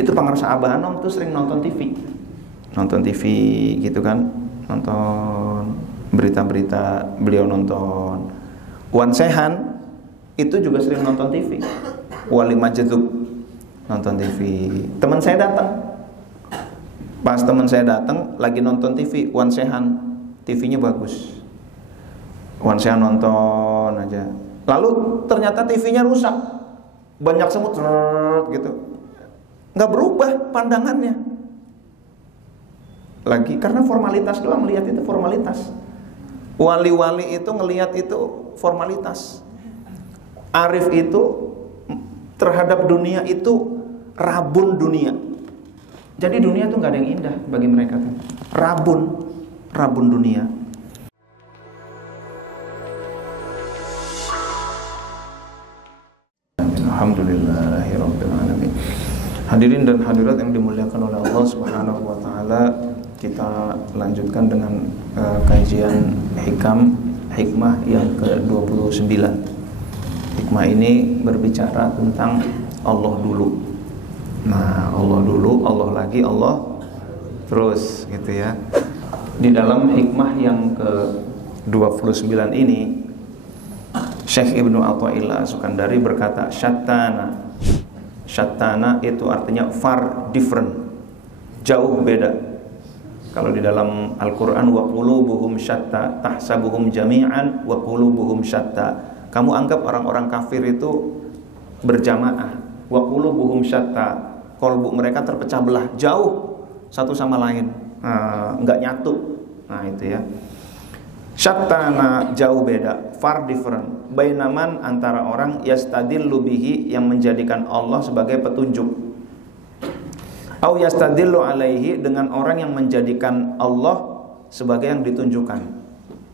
Itu pangarsa Abah Anom tuh sering nonton TV. Nonton TV gitu kan. Nonton berita-berita, beliau nonton. Wan Sehan itu juga sering nonton TV. Wali Majdub nonton TV. Teman saya datang. Pas teman saya datang lagi nonton TV, Wan Sehan, TV-nya bagus. Wan Sehan nonton aja. Lalu ternyata TV-nya rusak. Banyak semut gitu. Nggak berubah pandangannya. Lagi karena formalitas doang, melihat itu formalitas. Wali-wali itu ngelihat itu formalitas. Arif itu terhadap dunia itu rabun dunia. Jadi dunia itu nggak ada yang indah bagi mereka tuh. Rabun dunia. Alhamdulillahirabbil alamin. Hadirin dan hadirat yang dimuliakan oleh Allah Subhanahu wa taala, kita lanjutkan dengan kajian hikmah yang ke-29. Hikmah ini berbicara tentang Allah dulu. Nah, Allah dulu, Allah lagi, Allah terus gitu ya. Di dalam hikmah yang ke-29 ini, Syekh Ibnu Athaillah Sukandari berkata, Syattana itu artinya far different, jauh beda. Kalau di dalam Al-Quran, wa qulubuhum syatta tahsabuhum jami'an wa qulubuhum syatta. Kamu anggap orang-orang kafir itu berjamaah, wa qulubuhum syatta, kolbu mereka terpecah belah, jauh satu sama lain, enggak nyatu. Nah itu ya. Syattana jauh beda, far different. Bainaman antara orang yastadillu bihi yang menjadikan Allah sebagai petunjuk, au yastadillu alaihi dengan orang yang menjadikan Allah sebagai yang ditunjukkan.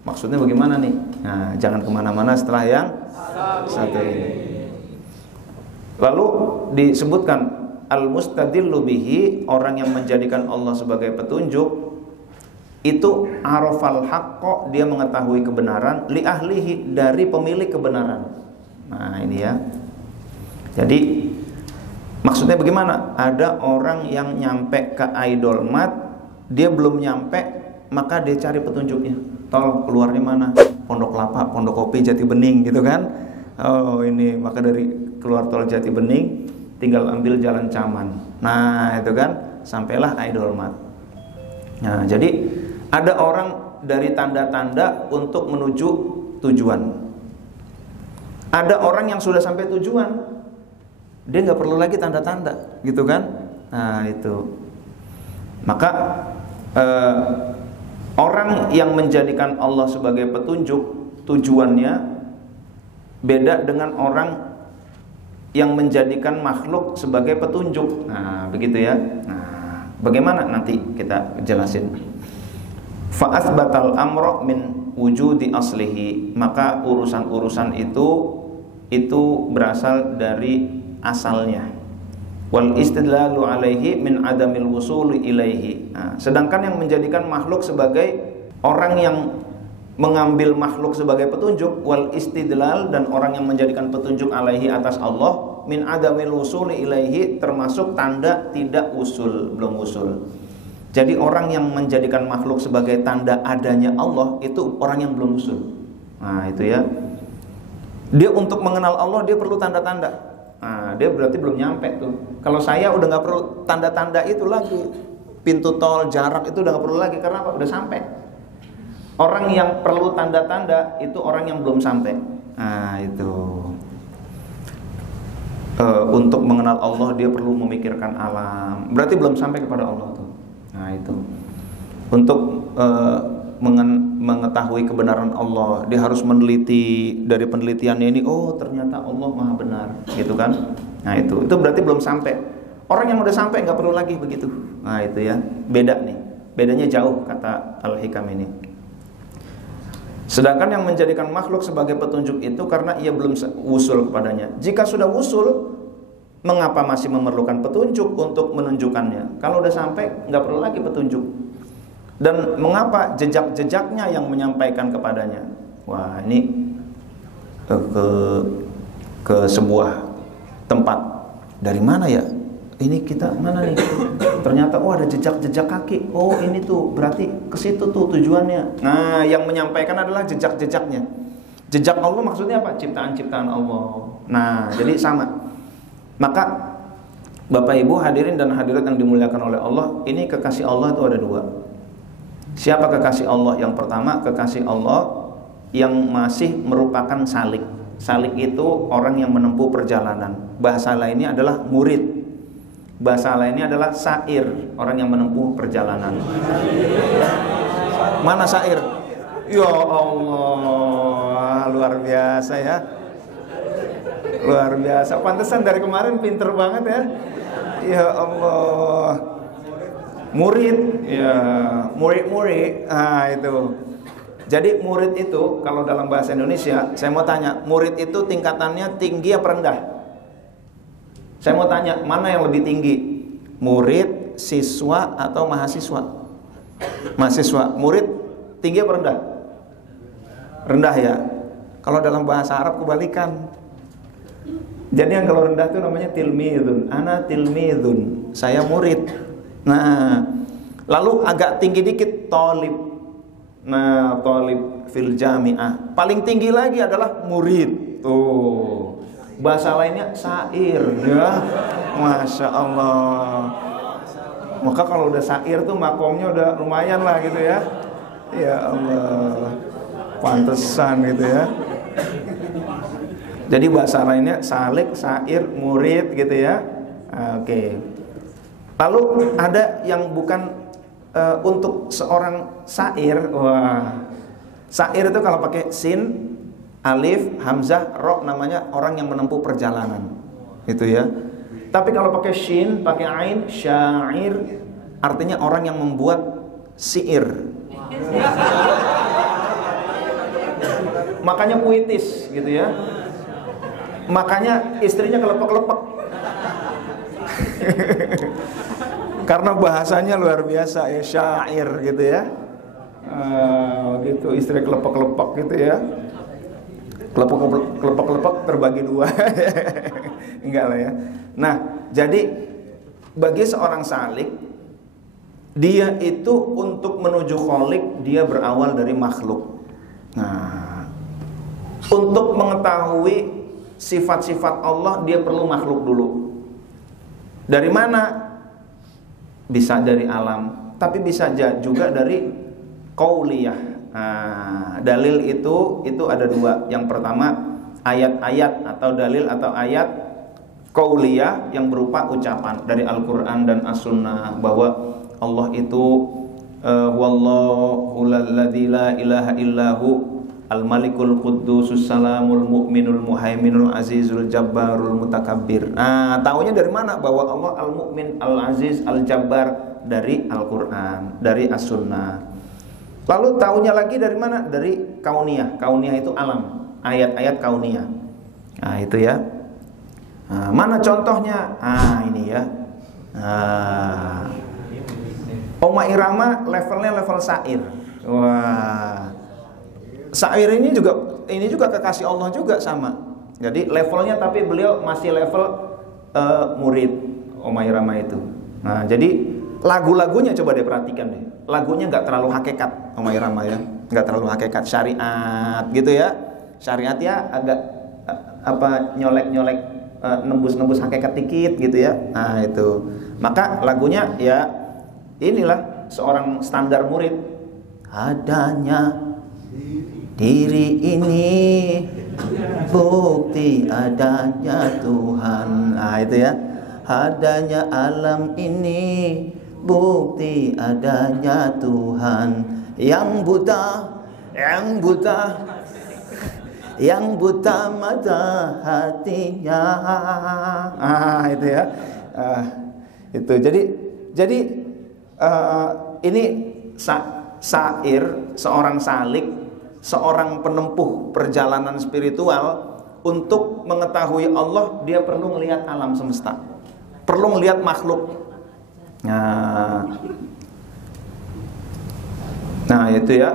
Maksudnya bagaimana nih? Nah, jangan kemana-mana setelah yang satu ini. Lalu disebutkan al-mustadillu bihi, orang yang menjadikan Allah sebagai petunjuk, itu arafal haqqo, dia mengetahui kebenaran, li ahlihi, dari pemilik kebenaran. Nah ini ya. Jadi maksudnya bagaimana? Ada orang yang nyampe ke idol mat, dia belum nyampe, maka dia cari petunjuknya. Tol keluarnya mana? Pondok Kelapa, Pondok Kopi, Jati Bening gitu kan. Oh ini, maka dari keluar tol Jati Bening tinggal ambil jalan Caman. Nah itu kan, sampailah idol mat. Nah jadi ada orang dari tanda-tanda untuk menuju tujuan. Ada orang yang sudah sampai tujuan, dia nggak perlu lagi tanda-tanda, gitu kan? Nah itu. Maka orang yang menjadikan Allah sebagai petunjuk, tujuannya beda dengan orang yang menjadikan makhluk sebagai petunjuk. Nah begitu ya. Nah bagaimana nanti kita jelasin. Fa'athbatal amra min wujudi aslihi, maka urusan-urusan itu berasal dari asalnya. Wal istidlalu alaihi min adamil wusuli ilaihi. Nah, sedangkan yang menjadikan makhluk sebagai orang yang mengambil makhluk sebagai petunjuk, wal istidlal, dan orang yang menjadikan petunjuk alaihi atas Allah, min adamil wusuli ilaihi, termasuk tanda tidak usul, belum usul. Jadi orang yang menjadikan makhluk sebagai tanda adanya Allah itu orang yang belum usul. Nah itu ya. Dia untuk mengenal Allah dia perlu tanda-tanda. Nah dia berarti belum nyampe tuh. Kalau saya udah gak perlu tanda-tanda itu lagi. Pintu tol, jarak itu udah gak perlu lagi. Karena apa? Udah sampai. Orang yang perlu tanda-tanda itu orang yang belum sampai. Nah itu. Untuk mengenal Allah dia perlu memikirkan alam. Berarti belum sampai kepada Allah tuh. Nah itu. Untuk mengetahui kebenaran Allah, dia harus meneliti. Dari penelitiannya ini, oh ternyata Allah maha benar, gitu kan. Nah itu berarti belum sampai. Orang yang udah sampai nggak perlu lagi begitu. Nah itu ya, beda nih. Bedanya jauh, kata Al-Hikam ini. Sedangkan yang menjadikan makhluk sebagai petunjuk itu karena ia belum wusul kepadanya. Jika sudah wusul, mengapa masih memerlukan petunjuk untuk menunjukkannya? Kalau udah sampai, nggak perlu lagi petunjuk. Dan mengapa jejak-jejaknya yang menyampaikan kepadanya? Wah, ini ke sebuah tempat. Dari mana ya ini kita mana nih? Ternyata ada jejak-jejak kaki. Oh ini tuh berarti ke situ tuh tujuannya. Nah yang menyampaikan adalah jejak-jejaknya. Jejak Allah maksudnya apa? Ciptaan-ciptaan Allah. Nah jadi sama. Maka Bapak Ibu hadirin dan hadirat yang dimuliakan oleh Allah, ini kekasih Allah itu ada dua. Siapa kekasih Allah? Yang pertama kekasih Allah yang masih merupakan salik. Salik itu orang yang menempuh perjalanan. Bahasa lainnya adalah murid. Bahasa lainnya adalah sair, orang yang menempuh perjalanan. Mana sair? Ya Allah, luar biasa ya. Luar biasa. Pantesan dari kemarin pinter banget ya. Ya Allah. Murid, ya murid-murid. Ah itu. Jadi murid itu kalau dalam bahasa Indonesia, saya mau tanya, murid itu tingkatannya tinggi apa rendah? Saya mau tanya, mana yang lebih tinggi? Murid, siswa atau mahasiswa? Mahasiswa. Murid tinggi apa rendah? Rendah ya. Kalau dalam bahasa Arab kebalikan. Jadi yang kalau rendah itu namanya tilmidun. Ana tilmidun. Saya murid. Nah, lalu agak tinggi dikit thalib. Nah, thalib fil jami'ah. Paling tinggi lagi adalah murid. Tuh. Bahasa lainnya sair ya. Masya Allah. Maka kalau udah sair tuh makomnya udah lumayan lah gitu ya. Ya Allah. Pantesan gitu ya. Jadi bahasa lainnya salik, sair, murid gitu ya. Oke. Lalu ada yang bukan untuk seorang sair. Wah. Sair itu kalau pakai sin, alif, hamzah, ro namanya orang yang menempuh perjalanan. Itu ya. Tapi kalau pakai shin, pakai ain, syair artinya orang yang membuat siir. Makanya puitis gitu ya. Makanya istrinya kelepek-kelepek. Karena bahasanya luar biasa ya, syair gitu ya. Gitu istri kelepek-kelepek gitu ya. Kelepek-kelepek terbagi dua. Enggak lah ya. Nah, jadi bagi seorang salik, dia itu untuk menuju kholik dia berawal dari makhluk. Nah, untuk mengetahui sifat-sifat Allah dia perlu makhluk dulu. Dari mana? Bisa dari alam, tapi bisa juga dari qauliyah. Nah, dalil itu ada dua. Yang pertama ayat-ayat atau dalil atau ayat qauliyah yang berupa ucapan dari Al-Quran dan As-Sunnah bahwa Allah itu wallahu alladzi la ilaha illahu al-malikul quddusus salamul mu'minul muhaiminul azizul jabbarul mutakabbir. Nah, taunya dari mana bahwa Allah al-mu'min, al-aziz, al-jabbar? Dari Al-Quran, dari As-Sunnah. Lalu taunya lagi dari mana? Dari kauniyah. Kauniyah itu alam, ayat-ayat kauniyah. Nah, itu ya. Nah, mana contohnya? Ini ya. Oma Irama levelnya level sair. Wah. Sair ini juga kekasih Allah juga sama. Jadi levelnya tapi beliau masih level murid Oma Irama itu. Nah, jadi lagu-lagunya coba deh perhatikan deh. Lagunya nggak terlalu hakikat Oma Irama ya, nggak terlalu hakikat syariat gitu ya. Syariat ya agak nyolek-nyolek, nembus-nembus hakikat dikit gitu ya. Nah itu. Maka lagunya ya inilah seorang standar murid. Adanya diri ini bukti adanya Tuhan. Nah itu ya. Adanya alam ini bukti adanya Tuhan. Yang buta mata hatinya. Itu ya. Itu jadi ini sair, seorang salik, seorang penempuh perjalanan spiritual. Untuk mengetahui Allah dia perlu melihat alam semesta, perlu melihat makhluk. Nah itu ya.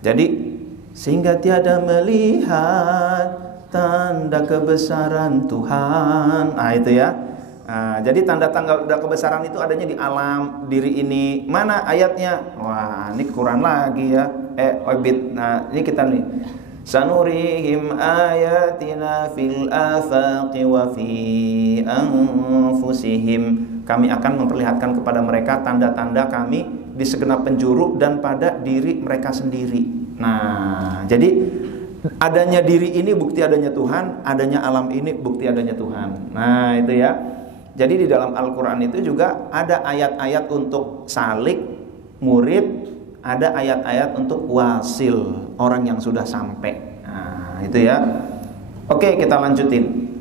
Jadi sehingga tiada melihat tanda kebesaran Tuhan. Nah itu ya. Jadi tanda-tanda kebesaran itu adanya di alam diri ini. Mana ayatnya? Wah, ini Quran lagi ya. Obit. Nah, ini kita nih. Sanurihim ayatina fil afaqi wa fi anfusihim. Kami akan memperlihatkan kepada mereka tanda-tanda kami di segenap penjuru dan pada diri mereka sendiri. Nah, jadi adanya diri ini bukti adanya Tuhan, adanya alam ini bukti adanya Tuhan. Nah, itu ya. Jadi di dalam Al-Quran itu juga ada ayat-ayat untuk salik, murid, ada ayat-ayat untuk wasil, orang yang sudah sampai. Nah, itu ya. Oke, kita lanjutin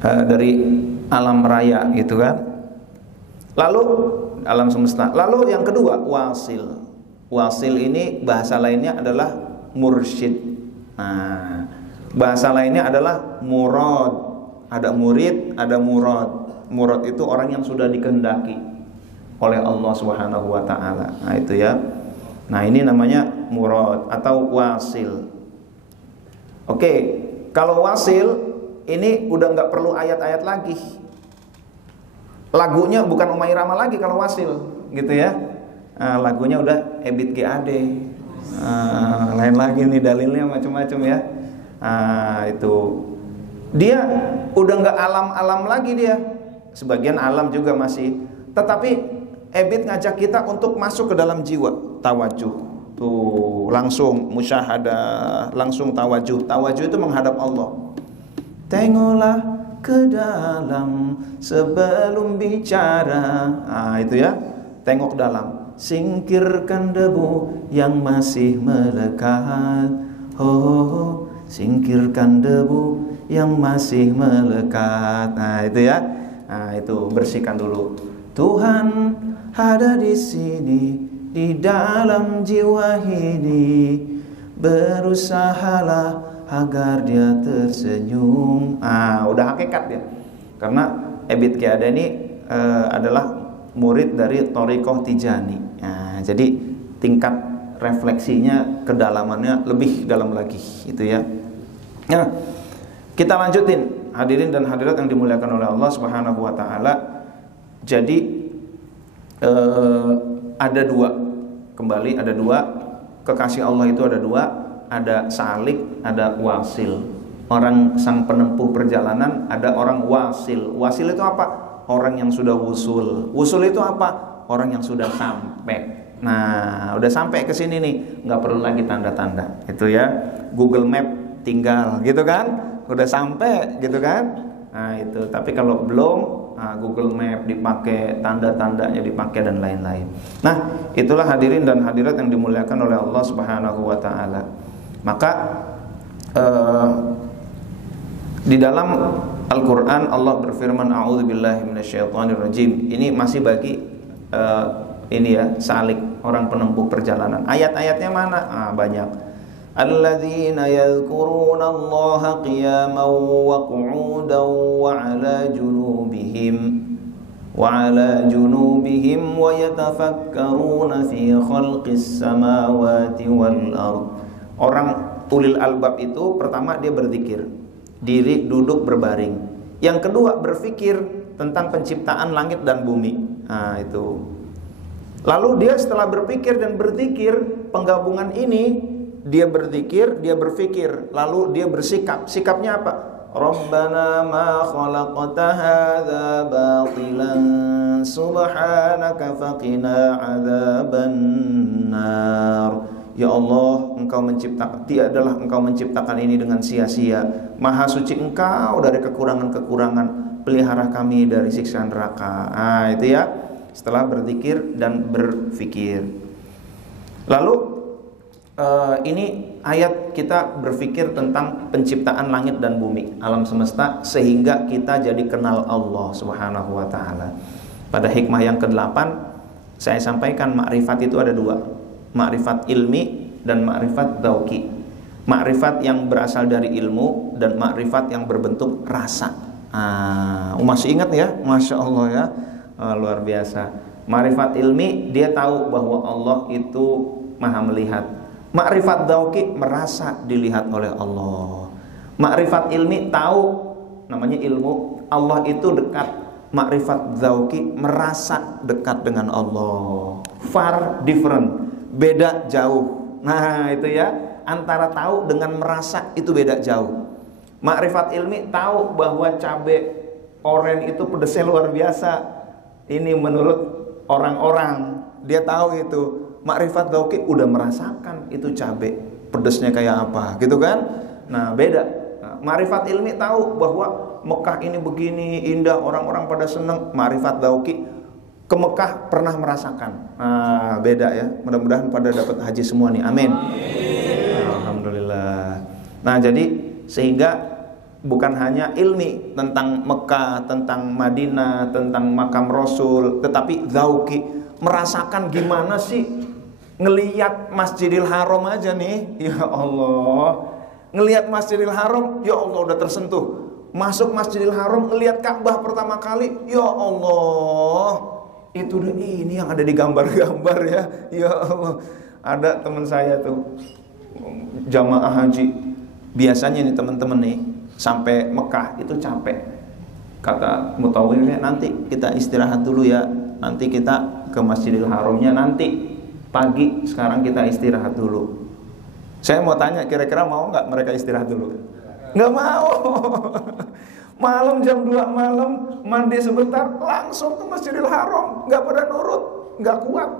dari alam raya gitu kan. Lalu alam semesta. Lalu yang kedua, wasil. Wasil ini bahasa lainnya adalah mursyid. Nah, bahasa lainnya adalah murad. Ada murid, ada murad. Murad itu orang yang sudah dikehendaki oleh Allah Subhanahu wa taala. Nah, itu ya. Nah, ini namanya murad atau wasil. Oke, kalau wasil ini udah nggak perlu ayat-ayat lagi. Lagunya bukan Omah Irama lagi kalau wasil, gitu ya. Lagunya udah Ebit GAD. Lain lagi nih dalilnya macam-macam ya. Itu dia udah nggak alam-alam lagi dia. Sebagian alam juga masih. Tetapi Ebit ngajak kita untuk masuk ke dalam jiwa, tawajuh. Tuh, langsung musyahadah, langsung tawajuh. Tawajuh itu menghadap Allah. Tengoklah ke dalam sebelum bicara. Itu ya. Tengok dalam. Singkirkan debu yang masih melekat. Singkirkan debu yang masih melekat. Nah, itu ya. Nah, itu bersihkan dulu. Tuhan ada di sini, di dalam jiwa ini. Berusahalah agar dia tersenyum. Udah hakikat dia. Karena Ebit Qiada ini adalah murid dari Thariqah Tijani. Nah, jadi tingkat refleksinya, kedalamannya lebih dalam lagi, itu ya. Nah, kita lanjutin, hadirin dan hadirat yang dimuliakan oleh Allah Subhanahu wa taala. Jadi ada dua. Kembali ada dua. Kekasih Allah itu ada dua, ada salik, ada wasil. Orang sang penempuh perjalanan, ada orang wasil. Wasil itu apa? Orang yang sudah wusul. Wusul itu apa? Orang yang sudah sampai. Nah, udah sampai ke sini nih, nggak perlu lagi tanda-tanda. Itu ya. Google Map tinggal, gitu kan? Udah sampai, gitu kan? Nah, itu. Tapi kalau belum, Google Map dipakai, tanda-tandanya dipakai dan lain-lain. Nah, itulah hadirin dan hadirat yang dimuliakan oleh Allah Subhanahu wa taala. Maka di dalam Al-Quran Allah berfirman, A'udzubillahi minasyaitonirrajim. Ini masih bagi ini ya, salik, orang penempuh perjalanan. Ayat-ayatnya mana? Banyak. Alladzina yadhkuruna Allaha qiyaman wa qu'udan wa 'ala junubihim wa yatafakkaruna fi khalqis samawati wal ard. Orang ulil albab itu pertama dia berzikir, diri duduk berbaring. Yang kedua berpikir tentang penciptaan langit dan bumi. Nah, itu. Lalu dia setelah berpikir dan berzikir, penggabungan ini, dia berzikir, dia berpikir, lalu dia bersikap. Sikapnya apa? Rabbana ma khalaqta hadza batilan subhanaka faqina adzabannar. Ya Allah, tiadalah Engkau menciptakan ini dengan sia-sia. Maha suci Engkau dari kekurangan-kekurangan. Pelihara kami dari siksa neraka. Itu ya. Setelah berzikir dan berpikir. Lalu ini ayat kita berpikir tentang penciptaan langit dan bumi, alam semesta, sehingga kita jadi kenal Allah Subhanahu wa taala. Pada hikmah yang ke-8 saya sampaikan makrifat itu ada dua. Makrifat ilmi dan makrifat dzauqi. Makrifat yang berasal dari ilmu dan makrifat yang berbentuk rasa. Masih ingat ya? Masya Allah ya. Luar biasa. Makrifat ilmi, dia tahu bahwa Allah itu maha melihat. Makrifat dzauqi, merasa dilihat oleh Allah. Makrifat ilmi, tahu, namanya ilmu, Allah itu dekat. Makrifat dzauqi merasa dekat dengan Allah. Far different, beda jauh. Nah itu ya, antara tahu dengan merasa itu beda jauh. Makrifat ilmi tahu bahwa cabai oren itu pedesnya luar biasa. Ini menurut orang-orang, dia tahu itu. Makrifat dzauqi udah merasakan itu cabai pedesnya kayak apa, gitu kan? Nah beda. Nah, makrifat ilmi tahu bahwa Mekah ini begini indah, orang-orang pada seneng. Makrifat dzauqi ke Mekah pernah merasakan. Nah beda ya. Mudah-mudahan pada dapat haji semua nih, amin. Alhamdulillah. Nah jadi sehingga bukan hanya ilmi tentang Mekah, tentang Madinah, tentang makam Rasul, tetapi dzauqi merasakan gimana sih ngelihat Masjidil Haram aja nih. Ya Allah, ngelihat Masjidil Haram, ya Allah udah tersentuh. Masuk Masjidil Haram, ngelihat Ka'bah pertama kali, ya Allah, itu ini yang ada di gambar-gambar ya. Ya Allah, ada teman saya tuh jamaah haji. Biasanya nih teman-teman nih sampai Mekah itu capek. Kata mutawwilnya, nanti kita istirahat dulu ya. Nanti kita ke Masjidil Haramnya nanti pagi, sekarang kita istirahat dulu. Saya mau tanya, kira-kira mau nggak mereka istirahat dulu? Nggak mau. Malam jam 2 malam mandi sebentar langsung ke Masjidil Haram. Nggak pada nurut, nggak kuat,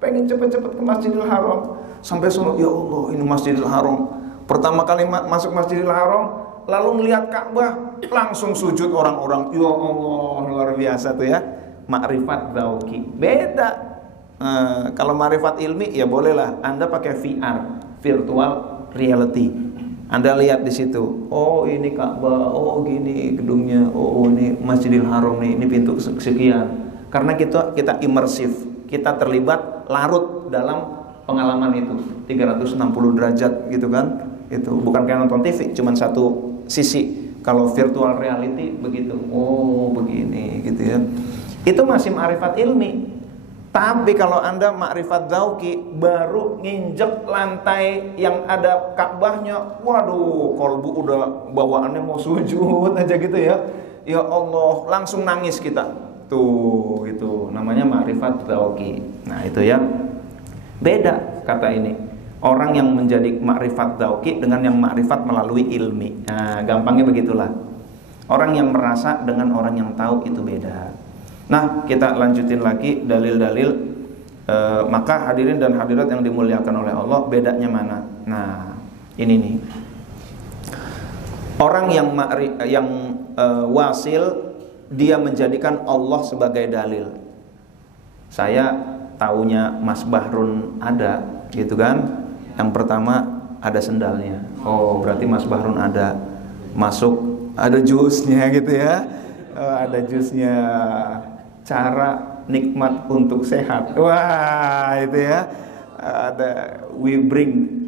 pengen cepet-cepet ke Masjidil Haram. Sampai sholat, ya Allah ini Masjidil Haram. Pertama kali masuk Masjidil Haram, lalu melihat Ka'bah, langsung sujud orang-orang. Ya Allah, luar biasa tuh ya. Makrifat dzauqi beda. Kalau makrifat ilmi ya bolehlah Anda pakai VR, virtual reality. Anda lihat di situ. Oh ini Ka'bah, oh gini gedungnya, oh ini Masjidil Haram nih, ini pintu sekian. Karena kita imersif, kita terlibat larut dalam pengalaman itu 360 derajat gitu kan. Itu bukan kayak nonton TV, cuman satu sisi. Kalau virtual reality begitu, oh begini gitu ya. Itu masih makrifat ilmi. Tapi kalau Anda makrifat dzauqi, baru nginjek lantai yang ada Ka'bahnya, waduh, kolbu udah bawaannya mau sujud aja gitu ya. Ya Allah, langsung nangis kita. Tuh, itu namanya makrifat dzauqi. Nah, itu ya. Beda kata ini. Orang yang menjadi makrifat dzauqi dengan yang makrifat melalui ilmi. Nah, gampangnya begitulah. Orang yang merasa dengan orang yang tahu itu beda. Nah, kita lanjutin lagi dalil-dalil. Maka hadirin dan hadirat yang dimuliakan oleh Allah, bedanya mana? Nah, ini nih. Orang yang wasil, dia menjadikan Allah sebagai dalil. Saya taunya Mas Bahrun ada, gitu kan? Yang pertama ada sendalnya. Oh, berarti Mas Bahrun ada. Masuk ada jusnya gitu ya. Ada jusnya. Cara nikmat untuk sehat. Wah, itu ya. Ada we bring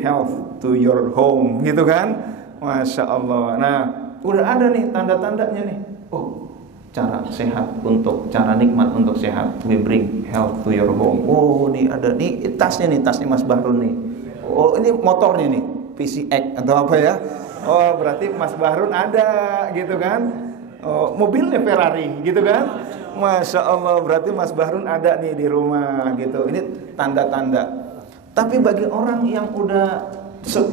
health to your home, gitu kan? Masya Allah. Nah, udah ada nih tanda-tandanya nih. Oh, cara sehat untuk, cara nikmat untuk sehat. We bring health to your home. Oh, nih ada nih tasnya Mas Bahrun nih. Oh, ini motornya nih, PCX atau apa ya? Oh, berarti Mas Bahrun ada, gitu kan? Oh, mobilnya Ferrari gitu kan. Masya Allah, berarti Mas Bahrun ada nih di rumah gitu. Ini tanda-tanda. Tapi bagi orang yang udah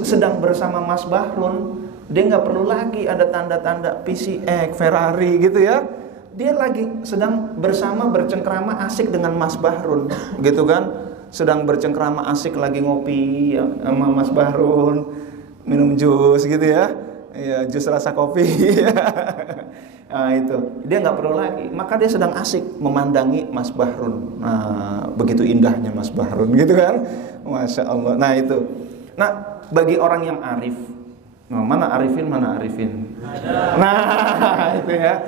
sedang bersama Mas Bahrun, dia gak perlu lagi ada tanda-tanda PCX, Ferrari gitu ya. Dia lagi sedang bersama, bercengkrama asik dengan Mas Bahrun gitu kan. Sedang bercengkrama asik lagi ngopi ya, sama Mas Bahrun, minum jus gitu ya. Ya, jus rasa kopi. Nah, itu dia nggak perlu lagi, maka dia sedang asik memandangi Mas Bahrun. Nah, begitu indahnya Mas Bahrun gitu kan. Masya Allah. Nah, itu. Nah, bagi orang yang arif, mana arifin? Nah, itu ya.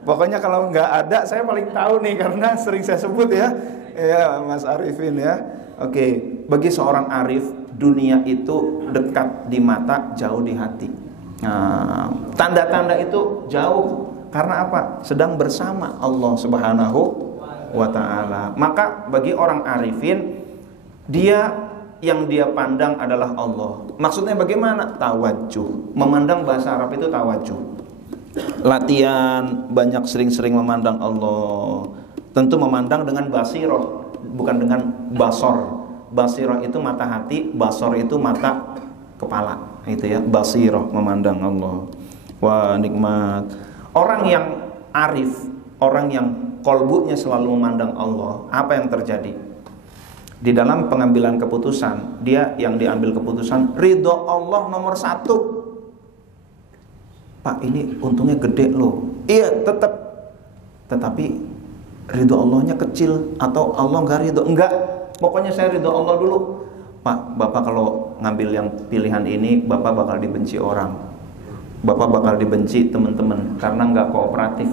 Pokoknya kalau nggak ada, saya paling tahu nih karena sering saya sebut ya. Ya, Mas Arifin ya. Oke, bagi seorang arif, dunia itu dekat di mata, jauh di hati. Nah, tanda-tanda itu jauh. Karena apa? Sedang bersama Allah Subhanahu wa ta'ala. Maka bagi orang arifin, dia yang dia pandang adalah Allah. Maksudnya bagaimana? Tawajuh. Memandang bahasa Arab itu tawajuh. Latihan banyak sering-sering memandang Allah. Tentu memandang dengan basiroh, bukan dengan basor. Basiroh itu mata hati, basor itu mata kepala. Itu ya, basiroh, memandang Allah. Wah, nikmat. Orang yang arif, orang yang kolbunya selalu memandang Allah, apa yang terjadi? Di dalam pengambilan keputusan, dia yang diambil keputusan ridho Allah nomor 1. Pak, ini untungnya gede loh. Iya, tetapi ridho Allahnya kecil, atau Allah nggak ridho? Enggak, pokoknya saya ridho Allah dulu. Pak, Bapak kalau ngambil yang pilihan ini, Bapak bakal dibenci orang, Bapak bakal dibenci teman-teman karena nggak kooperatif,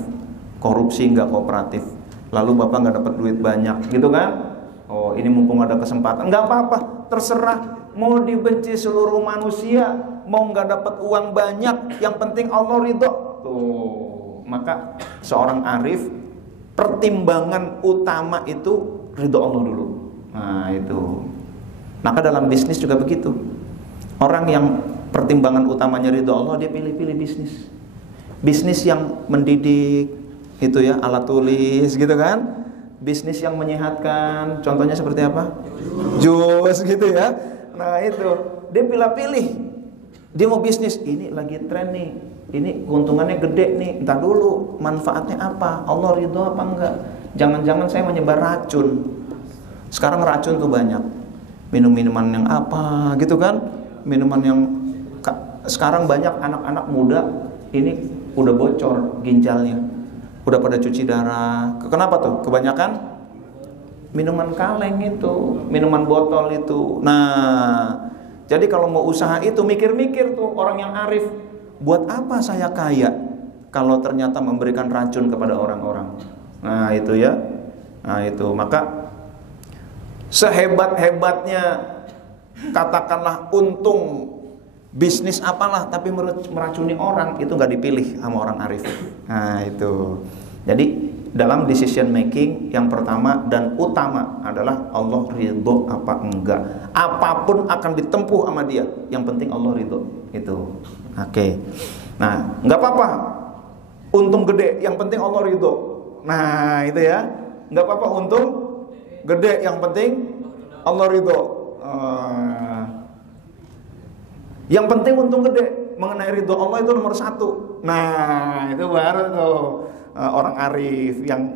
korupsi nggak kooperatif, lalu Bapak nggak dapat duit banyak, gitu kan? Oh, ini mumpung ada kesempatan, nggak apa-apa, terserah. Mau dibenci seluruh manusia, mau nggak dapat uang banyak, yang penting Allah ridho. Tuh, maka seorang arif, pertimbangan utama itu ridho Allah dulu. Nah itu. Maka dalam bisnis juga begitu. Orang yang pertimbangan utamanya ridho Allah, dia pilih-pilih bisnis. Bisnis yang mendidik, itu ya, alat tulis, gitu kan? Bisnis yang menyehatkan, contohnya seperti apa? Jus, gitu ya. Nah itu, dia pilih-pilih. Dia mau bisnis, ini lagi tren nih, ini keuntungannya gede nih. Entar dulu, manfaatnya apa? Allah ridho apa enggak? Jangan-jangan saya menyebar racun. Sekarang racun tuh banyak. Minum-minuman yang apa, gitu kan? Minuman yang sekarang banyak anak-anak muda ini udah bocor ginjalnya, udah pada cuci darah. Kenapa tuh? Kebanyakan minuman kaleng itu, minuman botol itu. Nah, jadi kalau mau usaha itu mikir-mikir tuh orang yang arif, buat apa saya kaya kalau ternyata memberikan racun kepada orang-orang. Nah itu ya. Nah itu, maka sehebat-hebatnya katakanlah untung bisnis apalah, tapi meracuni orang itu nggak dipilih sama orang arif. Nah itu. Jadi dalam decision making yang pertama dan utama adalah Allah ridho apa enggak. Apapun akan ditempuh sama dia, yang penting Allah ridho. Itu. Oke. Nah, nggak apa-apa untung gede, yang penting Allah ridho. Nah itu ya. Nggak apa-apa untung gede, yang penting Allah ridho. Yang penting untung gede, mengenai ridho Allah itu nomor 1. Nah itu baru tuh orang arif yang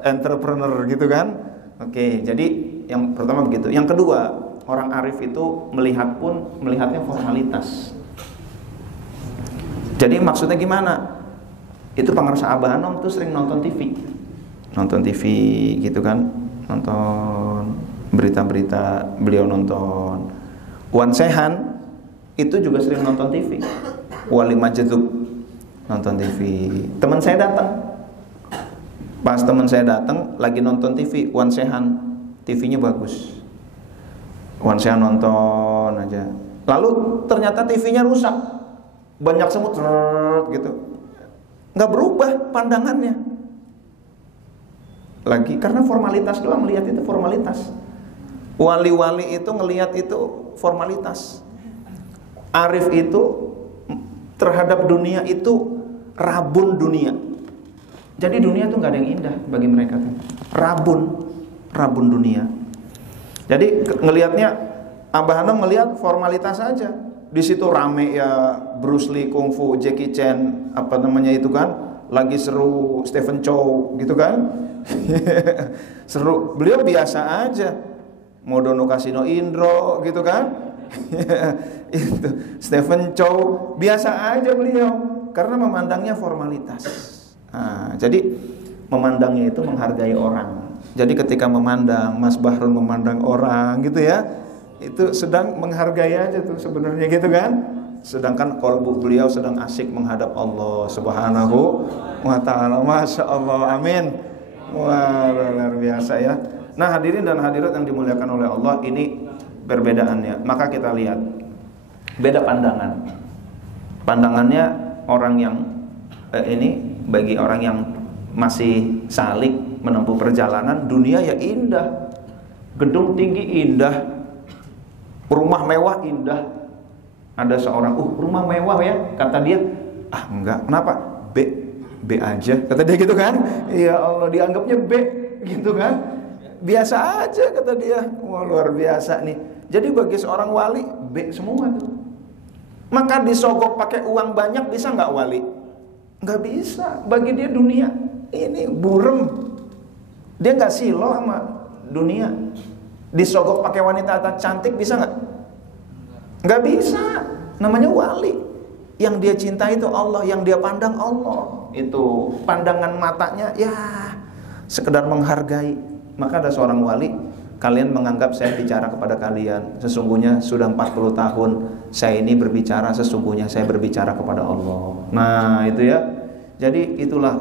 entrepreneur, gitu kan? Oke, jadi yang pertama begitu. Yang kedua, orang arif itu melihatnya formalitas. Jadi maksudnya gimana? Itu pengarsa Abah Anom tuh sering nonton TV gitu kan? Nonton berita-berita, beliau nonton. Wan Sehan itu juga sering nonton TV. Wali Majdub nonton TV. Teman saya datang. Pas teman saya datang lagi nonton TV, Wan Sehan, TV-nya bagus. Wan Sehan nonton aja. Lalu ternyata TV-nya rusak. Banyak semut gitu. Nggak berubah pandangannya. Lagi karena formalitas doang, melihat itu formalitas. Wali-wali itu ngelihat itu formalitas. Arif itu terhadap dunia itu rabun dunia. Jadi dunia itu nggak ada yang indah bagi mereka tuh. Rabun dunia. Jadi ngelihatnya Abah Hanum ngelihat formalitas saja. Di situ rame ya, Bruce Lee, Kungfu, Jackie Chan, apa namanya itu kan, lagi seru, Stephen Chow gitu kan. Seru. Beliau biasa aja. Modono Kasino Indro gitu kan. Itu Stephen Chow biasa aja beliau karena memandangnya formalitas. Nah, jadi memandangnya itu menghargai orang. Jadi ketika memandang Mas Bahrul memandang orang gitu ya, itu sedang menghargai aja tuh sebenarnya gitu kan. Sedangkan kolbu beliau sedang asik menghadap Allah Subhanahu wa ta'ala. Masya Allah, amin. Wah, luar biasa ya. Nah hadirin dan hadirat yang dimuliakan oleh Allah, ini perbedaannya. Maka kita lihat beda pandangan. Pandangannya orang yang ini bagi orang yang masih salik menempuh perjalanan dunia ya indah, gedung tinggi indah, Rumah mewah indah. Ada seorang, rumah mewah ya, kata dia. Enggak, kenapa? B aja, kata dia gitu kan. Ya Allah, dianggapnya B gitu kan. Biasa aja kata dia. Wah, luar biasa nih. Jadi bagi seorang wali B semua tuh. Maka disogok pakai uang banyak bisa nggak wali? Nggak bisa. Bagi dia dunia ini burem. Dia nggak silau sama dunia. Disogok pakai wanita cantik bisa nggak? Nggak bisa. Namanya wali. Yang dia cinta itu Allah, yang dia pandang Allah. Itu pandangan matanya ya sekedar menghargai. Maka ada seorang wali, kalian menganggap saya bicara kepada kalian, sesungguhnya sudah 40 tahun saya ini berbicara, sesungguhnya saya berbicara kepada Allah. Nah itu ya. Jadi itulah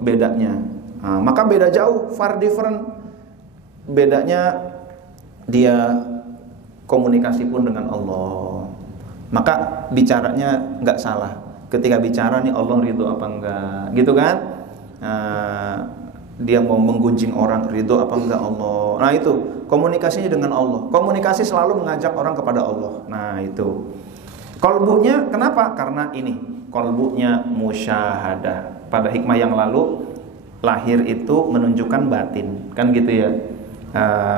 bedanya. Maka beda jauh, far different. Bedanya dia komunikasi pun dengan Allah. Maka bicaranya nggak salah. Ketika bicara nih Allah ridho apa enggak, gitu kan? Dia mau menggunjing orang, ridho apa enggak Allah. Nah itu komunikasinya dengan Allah. Komunikasi selalu mengajak orang kepada Allah. Nah itu. Qalbunya kenapa? Karena ini qalbunya musyahadah. Pada hikmah yang lalu, lahir itu menunjukkan batin, kan gitu ya.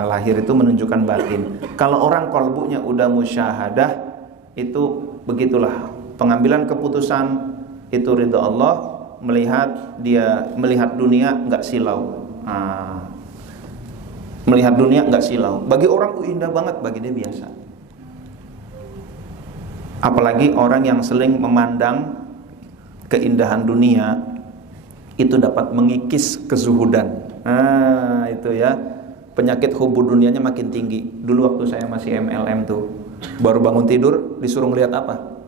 Lahir itu menunjukkan batin. Kalau orang qalbunya udah musyahadah, itu begitulah pengambilan keputusan itu ridho Allah. Melihat dunia nggak silau. Melihat dunia nggak silau. Bagi orang itu indah banget, bagi dia biasa. Apalagi orang yang sering memandang keindahan dunia itu dapat mengikis kezuhudan. Itu ya, penyakit hubbu dunianya makin tinggi. Dulu waktu saya masih MLM tuh, baru bangun tidur disuruh ngeliat apa?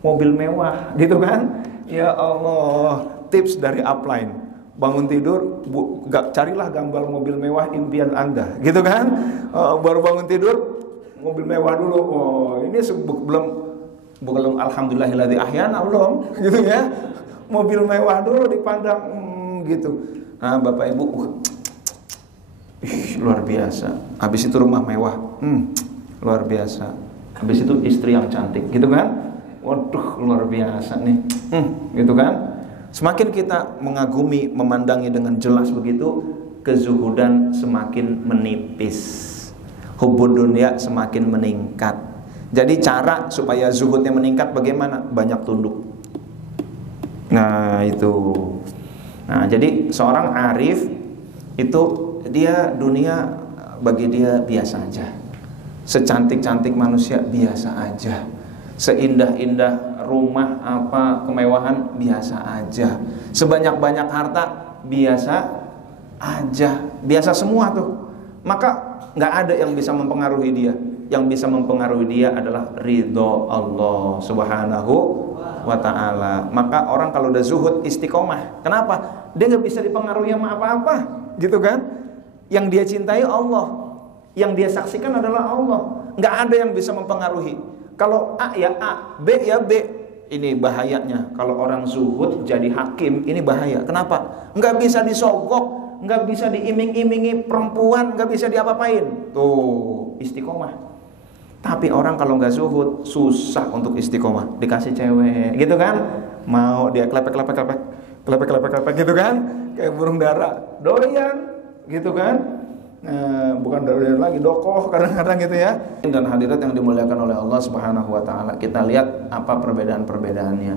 Mobil mewah, gitu kan? Ya Allah, tips dari upline. Bangun tidur, carilah gambar mobil mewah impian Anda, gitu kan? Baru bangun tidur, mobil mewah dulu. Ini belum alhamdulillahilladzi ahyana, belum, gitu ya. Mobil mewah dulu dipandang, gitu. Nah, Bapak Ibu, luar biasa. Habis itu rumah mewah, luar biasa. Habis itu istri yang cantik, gitu kan? Waduh, luar biasa nih, gitu kan? Semakin kita mengagumi, memandangi dengan jelas begitu, kezuhudan semakin menipis, hubbud dunya semakin meningkat. Jadi cara supaya zuhudnya meningkat bagaimana? Banyak tunduk. Nah itu. Nah jadi seorang arif itu dia dunia bagi dia biasa aja. Secantik-cantik manusia biasa aja. Seindah-indah rumah apa kemewahan biasa aja. Sebanyak-banyak harta biasa aja. Biasa semua tuh. Maka nggak ada yang bisa mempengaruhi dia. Yang bisa mempengaruhi dia adalah ridho Allah Subhanahu wa ta'ala. Maka orang kalau udah zuhud istiqomah. Kenapa? Dia nggak bisa dipengaruhi sama apa-apa, gitu kan? Yang dia cintai Allah, yang dia saksikan adalah Allah. Nggak ada yang bisa mempengaruhi. Kalau A ya A, B ya B. Ini bahayanya. Kalau orang zuhud jadi hakim, ini bahaya. Kenapa? Nggak bisa disogok, nggak bisa diiming-imingi perempuan, nggak bisa diapa-apain. Tuh, istiqomah. Tapi orang kalau nggak zuhud, susah untuk istiqomah. Dikasih cewek, gitu kan? Mau dia klepek gitu kan? Kayak burung dara, doyan, gitu kan? Bukan doyan lagi, dokoh kadang-kadang gitu ya. Dan hadirat yang dimuliakan oleh Allah Subhanahu wa ta'ala, kita lihat apa perbedaan-perbedaannya